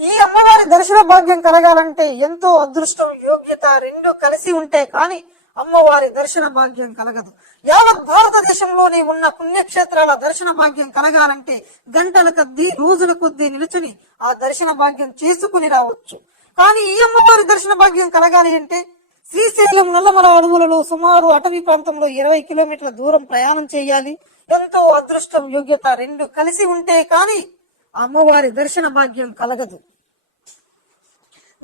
ఈ అమ్మవారి దర్శన భాగ్యం కలగాలంటే ఎంతో అదృష్టం యోగ్యత రెండు కలిసి ఉంటే కానీ అమ్మవారి దర్శన భాగ్యం కలగదు. యావత్ భారతదేశంలోని ఉన్న పుణ్యక్షేత్రాల దర్శన భాగ్యం కలగాలంటే గంటల కొద్దీ రోజుల కొద్దీ నిలుచుని ఆ దర్శన భాగ్యం చేసుకుని రావచ్చు. కానీ ఈ అమ్మవారి దర్శన భాగ్యం కలగాలి అంటే శ్రీశైలం నల్లమల అడవులలో సుమారు అటవీ ప్రాంతంలో ఇరవై కిలోమీటర్ల దూరం ప్రయాణం చేయాలి. ఎంతో అదృష్టం యోగ్యత రెండు కలిసి ఉంటే కానీ అమ్మవారి దర్శన భాగ్యం కలగదు.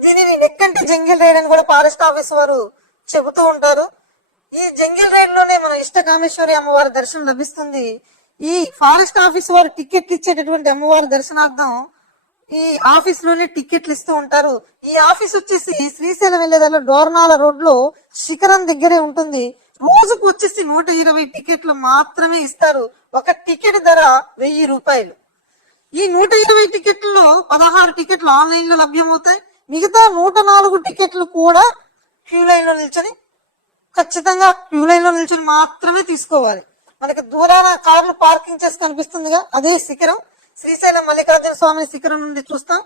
దీనిని నెక్కంటి జంగిల్ రైడ్ అని కూడా ఫారెస్ట్ ఆఫీస్ వారు చెబుతూ ఉంటారు. ఈ జంగిల్ రైడ్లోనే మన ఇష్టకామేశ్వరి అమ్మవారి దర్శనం లభిస్తుంది. ఈ ఫారెస్ట్ ఆఫీస్ వారు టికెట్లు ఇచ్చేటటువంటి అమ్మవారి దర్శనార్థం ఈ ఆఫీస్లోనే టికెట్లు ఇస్తూ ఉంటారు. ఈ ఆఫీస్ వచ్చేసి శ్రీశైలం వెళ్ళేదారిలో డోర్నాల రోడ్లో శిఖరం దగ్గరే ఉంటుంది. రోజుకు వచ్చేసి నూట ఇరవై టికెట్లు మాత్రమే ఇస్తారు. ఒక టికెట్ ధర వెయ్యి రూపాయలు. ఈ నూట ఇరవై టికెట్లలో పదహారు టికెట్లు ఆన్లైన్లో లభ్యమవుతాయి. మిగతా నూట నాలుగు టికెట్లు కూడా క్యూ లైన్లో నిల్చొని ఖచ్చితంగా క్యూ లైన్లో నిల్చొని మాత్రమే తీసుకోవాలి. మనకి దూరాన కార్లు పార్కింగ్ చేసి కనిపిస్తుందిగా అదే శిఖరం. శ్రీశైలం మల్లికార్జున స్వామి శిఖరం నుండి చూస్తాం.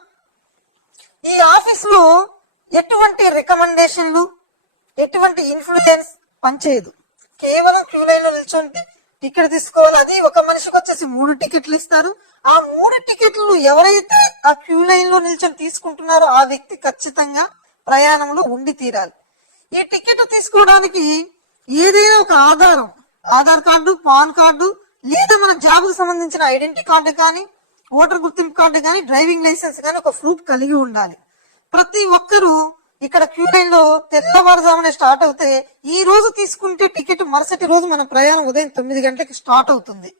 ఈ ఆఫీస్లో ఎటువంటి రికమెండేషన్లు ఎటువంటి ఇన్ఫ్లుయెన్స్ పనిచేయదు. కేవలం క్యూ లైన్లో నిల్చుంటే టికెట్ తీసుకోవాలి. అది ఒక మనిషికి వచ్చేసి మూడు టికెట్లు ఇస్తారు. ఆ మూడు టికెట్లు ఎవరైతే ఆ క్యూ లైన్లో నిల్చొని తీసుకుంటున్నారో ఆ వ్యక్తి ఖచ్చితంగా ప్రయాణంలో ఉండి తీరాలి. ఈ టికెట్ తీసుకోవడానికి ఏదైనా ఒక ఆధారం ఆధార్ కార్డు పాన్ కార్డు లేదా మన జాబ్కు సంబంధించిన ఐడెంటిటీ కార్డు కానీ ఓటర్ గుర్తింపు కార్డు కానీ డ్రైవింగ్ లైసెన్స్ కానీ ఒక ప్రూఫ్ కలిగి ఉండాలి. ప్రతి ఒక్కరూ ఇక్కడ క్యూ లైన్లో తెల్లవారుజామునే స్టార్ట్ అవుతే ఈ రోజు తీసుకుంటే టికెట్ మరుసటి రోజు మన ప్రయాణం ఉదయం తొమ్మిది గంటలకి స్టార్ట్ అవుతుంది.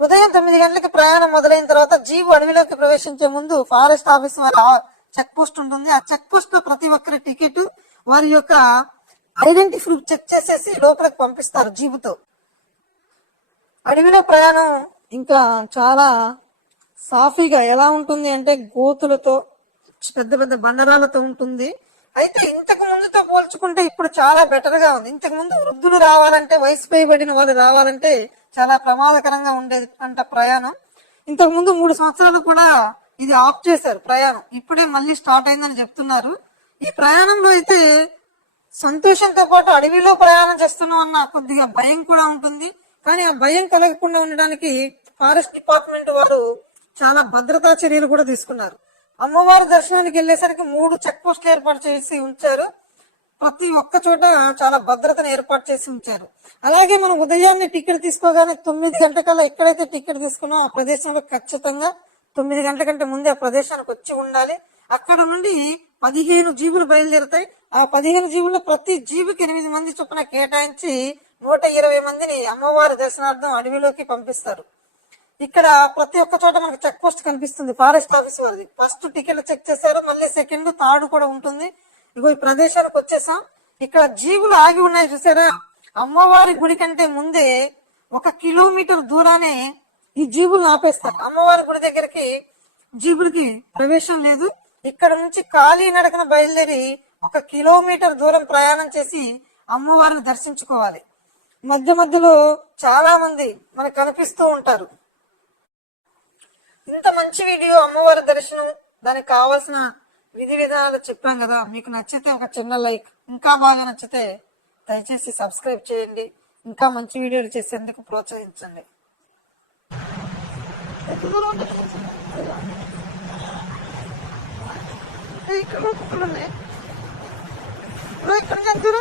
ఉదయం తొమ్మిది గంటలకి ప్రయాణం మొదలైన తర్వాత జీవు అడవిలోకి ప్రవేశించే ముందు ఫారెస్ట్ ఆఫీస్ వారి చెక్ పోస్ట్ ఉంటుంది. ఆ చెక్ పోస్ట్లో ప్రతి ఒక్కరి టికెట్ వారి యొక్క ఐడెంటిటీ ప్రూఫ్ చెక్ చేసేసి లోపలికి పంపిస్తారు జీబుతో. అడవిలో ప్రయాణం ఇంకా చాలా సాఫీగా ఎలా ఉంటుంది అంటే గోతులతో పెద్ద పెద్ద బండరాలతో ఉంటుంది. అయితే ఇంతకు ముందుతో పోల్చుకుంటే ఇప్పుడు చాలా బెటర్గా ఉంది. ఇంతకు ముందు వృద్ధులు రావాలంటే వయసు పైబడిన వాళ్ళు రావాలంటే చాలా ప్రమాదకరంగా ఉండేది అంట ప్రయాణం. ఇంతకు ముందు మూడు సంవత్సరాలు కూడా ఇది ఆఫ్ చేశారు ప్రయాణం. ఇప్పుడే మళ్ళీ స్టార్ట్ అయిందని చెప్తున్నారు. ఈ ప్రయాణంలో అయితే సంతోషంతో పాటు అడవిలో ప్రయాణం చేస్తున్నాం అన్న కొద్దిగా భయం కూడా ఉంటుంది. కానీ ఆ భయం కలగకుండా ఉండడానికి ఫారెస్ట్ డిపార్ట్మెంట్ వారు చాలా భద్రతా చర్యలు కూడా తీసుకున్నారు. అమ్మవారి దర్శనానికి వెళ్ళేసరికి మూడు చెక్ పోస్టులు ఏర్పాటు చేసి ఉంచారు. ప్రతి ఒక్క చోట చాలా భద్రతను ఏర్పాటు చేసి ఉంచారు. అలాగే మనం ఉదయాన్నే టికెట్ తీసుకోగానే తొమ్మిది గంటకల్లా ఎక్కడైతే టికెట్ తీసుకున్నామో ఆ ప్రదేశంలో ఖచ్చితంగా తొమ్మిది గంటల కంటే ముందే ఆ ప్రదేశానికి వచ్చి ఉండాలి. అక్కడ నుండి పదిహేను జీవులు బయలుదేరుతాయి. ఆ పదిహేను జీవుల్లో ప్రతి జీవికి ఎనిమిది మంది చొప్పున కేటాయించి నూట ఇరవై మందిని అమ్మవారి దర్శనార్థం అడవిలోకి పంపిస్తారు. ఇక్కడ ప్రతి ఒక్క చోట మనకి చెక్ పోస్ట్ కనిపిస్తుంది. ఫారెస్ట్ ఆఫీస్ వారిది. ఫస్ట్ టికెట్ చెక్ చేశారు. మళ్ళీ సెకండ్ థర్డ్ కూడా ఉంటుంది. ఇగో ఈ ప్రదేశానికి వచ్చేసాం. ఇక్కడ జీవులు ఆగి ఉన్నాయి చూసారా? అమ్మవారి గుడి కంటే ముందే ఒక కిలోమీటర్ దూరానే ఈ జీవులు ఆపేస్తారు అమ్మవారి గుడి దగ్గరికి జీవులకి ప్రవేశం లేదు. ఇక్కడ నుంచి ఖాళీ నడకన బయలుదేరి ఒక కిలోమీటర్ దూరం ప్రయాణం చేసి అమ్మవారిని దర్శించుకోవాలి. మధ్య మధ్యలో చాలా మంది మనకు కనిపిస్తూ ఉంటారు. ఇంత మంచి వీడియో అమ్మవారి దర్శనం. దానికి కావాల్సిన విధి విధానాలు చెప్పాం కదా. మీకు నచ్చితే ఒక చిన్న లైక్ ఇంకా బాగా నచ్చితే దయచేసి సబ్స్క్రైబ్ చేయండి. ఇంకా మంచి వీడియోలు చేసేందుకు ప్రోత్సహించండి. ఇక్కడ ఇక్కడ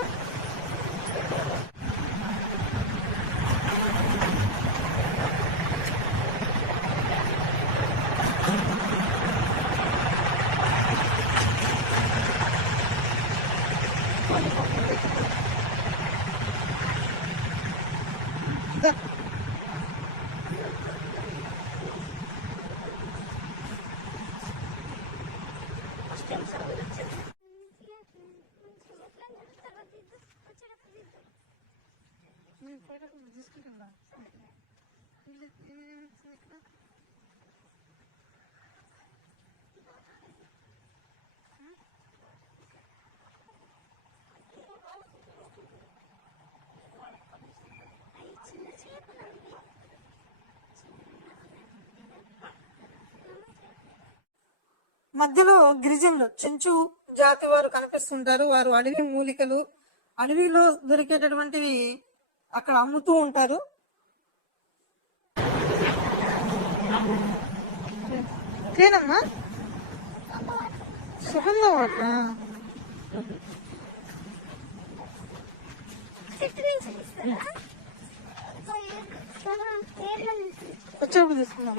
నేను మధ్యలో గిరిజనులు చెంచు జాతి వారు కనిపిస్తుంటారు. వారు అడవి మూలికలు. అడవిలో దొరికేటటువంటివి అక్కడ అమ్ముతూ ఉంటారు. తేనమ్మా సుగంధం వాటరా వచ్చేప్పుడు తీసుకున్నాం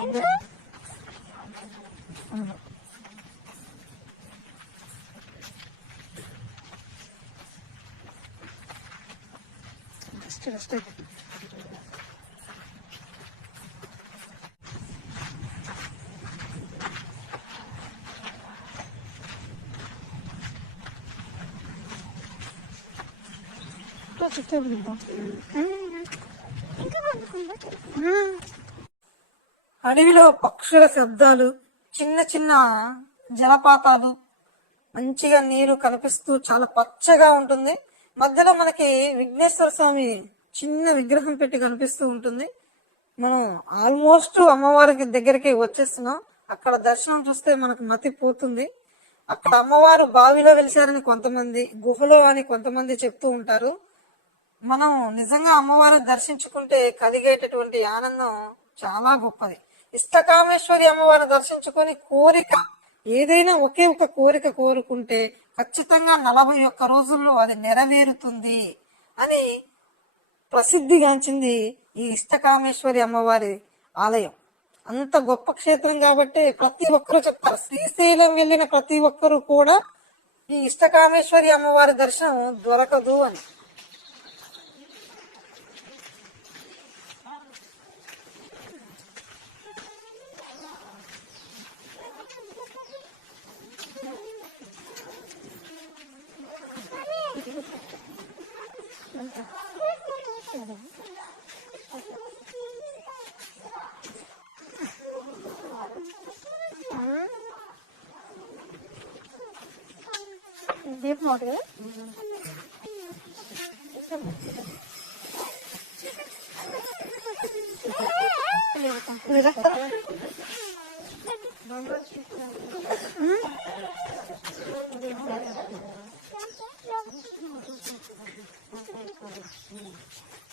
అడవిలో పక్షుల శబ్దాలు చిన్న చిన్న జలపాతాలు మంచిగా నీరు కనిపిస్తూ చాలా పచ్చగా ఉంటుంది. మధ్యలో మనకి విఘ్నేశ్వర స్వామి చిన్న విగ్రహం పెట్టి కనిపిస్తూ ఉంటుంది. మనం ఆల్మోస్ట్ అమ్మవారికి దగ్గరికి వచ్చేస్తున్నాం. అక్కడ దర్శనం చూస్తే మనకు మతి పోతుంది. అక్కడ అమ్మవారు బావిలో వెలిశారని కొంతమంది గుహలో అని కొంతమంది చెప్తూ ఉంటారు. మనం నిజంగా అమ్మవారిని దర్శించుకుంటే కలిగేటటువంటి ఆనందం చాలా గొప్పది. ఇష్టకామేశ్వరి అమ్మవారిని దర్శించుకొని కోరిక ఏదైనా ఒకే ఒక కోరిక కోరుకుంటే ఖచ్చితంగా నలభై ఒక్క రోజుల్లో అది నెరవేరుతుంది అని ప్రసిద్ధిగాంచింది ఈ ఇష్టకామేశ్వరి అమ్మవారి ఆలయం. అంత గొప్ప క్షేత్రం కాబట్టి ప్రతి ఒక్కరు చెప్తారు. శ్రీశైలం వెళ్ళిన ప్రతి ఒక్కరు కూడా ఈ ఇష్టకామేశ్వరి అమ్మవారి దర్శనం దొరకదు అని. దీపం ఒకటి కదా మీరు వస్తారా?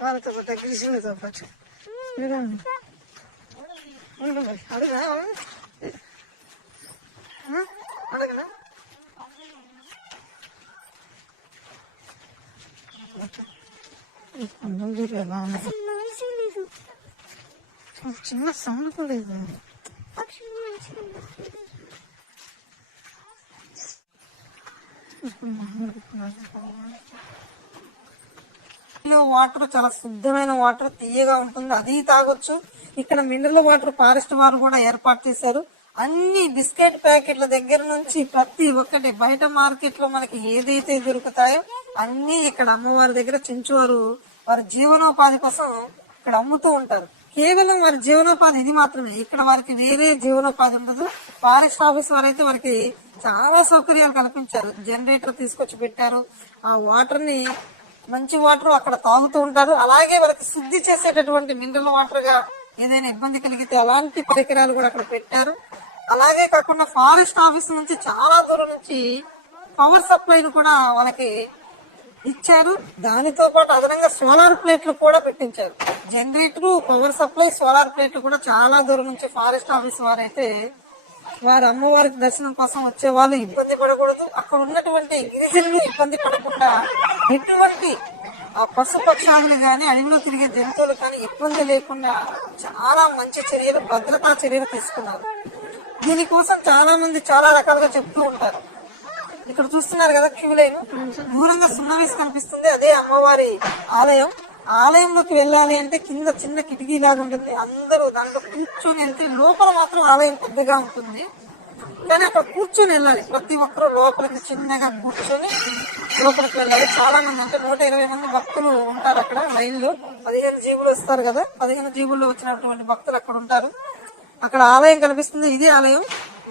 వాళ్ళతో పాటు అగ్రిషన్తో పాటు మీరు ఉండు మరి అడుగా అడగనా అన్నం చూడు ఎలా ఉంది చాలా చిన్న సౌండ్ కూడా లేదు ఇప్పుడు లో వాటర్ చాలా శుద్ధమైన వాటర్ తీయగా ఉంటుంది. అది తాగొచ్చు. ఇక్కడ మినరల్ వాటర్ ఫారెస్ట్ వారు కూడా ఏర్పాటు చేశారు. అన్ని బిస్కెట్ ప్యాకెట్ల దగ్గర నుంచి ప్రతి ఒక్కటి బయట మార్కెట్లో మనకి ఏదైతే దొరుకుతాయో అన్ని ఇక్కడ అమ్మవారి దగ్గర చెంచువారు. వారి జీవనోపాధి కోసం ఇక్కడ అమ్ముతూ ఉంటారు. కేవలం వారి జీవనోపాధి ఇది మాత్రమే. ఇక్కడ వారికి వేరే జీవనోపాధి ఉండదు. ఫారెస్ట్ ఆఫీస్ వారు అయితే వారికి చాలా సౌకర్యాలు కల్పించారు. జనరేటర్ తీసుకొచ్చి పెట్టారు. ఆ వాటర్ని మంచి వాటర్ అక్కడ తాగుతూ ఉంటారు. అలాగే వాళ్ళకి శుద్ధి చేసేటటువంటి మినరల్ వాటర్గా ఏదైనా ఇబ్బంది కలిగితే అలాంటి పరికరాలు కూడా అక్కడ పెట్టారు. అలాగే కాకుండా ఫారెస్ట్ ఆఫీస్ నుంచి చాలా దూరం నుంచి పవర్ సప్లైను కూడా వాళ్ళకి ఇచ్చారు. దానితో పాటు అదనంగా సోలార్ ప్లేట్లు కూడా పెట్టించారు. జనరేటర్ పవర్ సప్లై సోలార్ ప్లేట్లు కూడా చాలా దూరం నుంచి ఫారెస్ట్ ఆఫీస్ వారైతే వారు అమ్మవారికి దర్శనం కోసం వచ్చే వాళ్ళు ఇబ్బంది పడకూడదు. అక్కడ ఉన్నటువంటి గిరిజనులు ఇబ్బంది పడకుండా ఎటువంటి ఆ పశుపక్షాదులు కానీ అడవిలో తిరిగే జంతువులు కానీ ఇబ్బంది లేకుండా చాలా మంచి చర్యలు భద్రతా చర్యలు తీసుకున్నారు. దీనికోసం చాలా మంది చాలా రకాలుగా చెప్తూ ఉంటారు. ఇక్కడ చూస్తున్నారు కదా క్యూ లైన్. దూరంగా సున్నవేసి కనిపిస్తుంది. అదే అమ్మవారి ఆలయం. ఆలయంలోకి వెళ్ళాలి అంటే కింద చిన్న కిటికీ లాగా ఉంటుంది. అందరూ దాంట్లో కూర్చొని వెళ్తే లోపల మాత్రం ఆలయం పెద్దగా ఉంటుంది. కానీ అక్కడ కూర్చొని వెళ్ళాలి. ప్రతి ఒక్కరూ లోపలికి చిన్నగా కూర్చొని లోపలికి వెళ్ళాలి. చాలా మంది అంటే నూట ఇరవై మంది భక్తులు ఉంటారు అక్కడ లైన్లో పదిహేను జీవులు వస్తారు కదా. పదిహేను జీవుల్లో వచ్చినటువంటి భక్తులు అక్కడ ఉంటారు. అక్కడ ఆలయం కనిపిస్తుంది. ఇదే ఆలయం.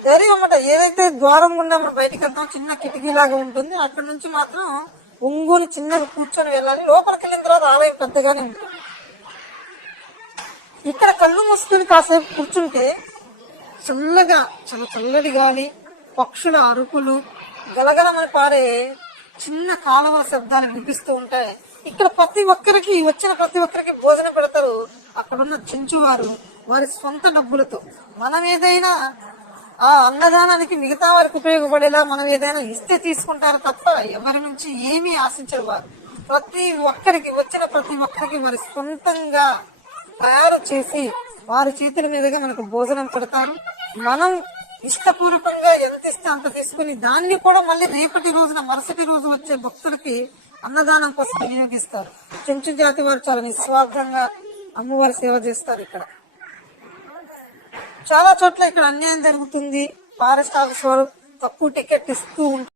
ధైర్యం అన్నమాట. ఏదైతే ద్వారం గుండా మనం బయటకు వెళ్తాం చిన్న కిటికీ లాగా ఉంటుంది. అక్కడ నుంచి మాత్రం ఒంగోలు చిన్నగా కూర్చొని వెళ్ళాలి. లోపలికి వెళ్ళిన తర్వాత ఆలయం పెద్దగానే ఉంటుంది. ఇక్కడ కళ్ళు మూసుకొని కాసేపు కూర్చుంటే చల్లగా చాలా చల్లటి గాలి పక్షుల అరుపులు గలగలమని పారే చిన్న కాలువ శబ్దాలు వినిపిస్తూ ఉంటాయి. ఇక్కడ ప్రతి ఒక్కరికి వచ్చిన ప్రతి ఒక్కరికి భోజనం పెడతారు. అక్కడున్న చెంచువారు వారి సొంత డబ్బులతో. మనం ఏదైనా ఆ అన్నదానానికి మిగతా వారికి ఉపయోగపడేలా మనం ఏదైనా ఇస్తే తీసుకుంటారు తప్ప ఎవరి నుంచి ఏమీ ఆశించరు. వారు ప్రతి ఒక్కరికి వచ్చిన ప్రతి ఒక్కరికి మరి సొంతంగా తయారు చేసి వారి చేతుల మీదుగా మనకు భోజనం పెడతారు. మనం ఇష్టపూర్వకంగా ఎంత ఇస్తే అంత తీసుకుని దాన్ని కూడా మళ్ళీ రేపటి రోజున మరుసటి రోజు వచ్చే భక్తులకి అన్నదానం కోసం వినియోగిస్తారు. చెంచు జాతి వారు చాలా నిస్వార్థంగా అమ్మవారి సేవ చేస్తారు ఇక్కడ. చాలా చోట్ల ఇక్కడ అన్యాయం జరుగుతుంది. పారిశ్రామిక ఆఫీస్ తక్కువ టికెట్ ఇస్తూ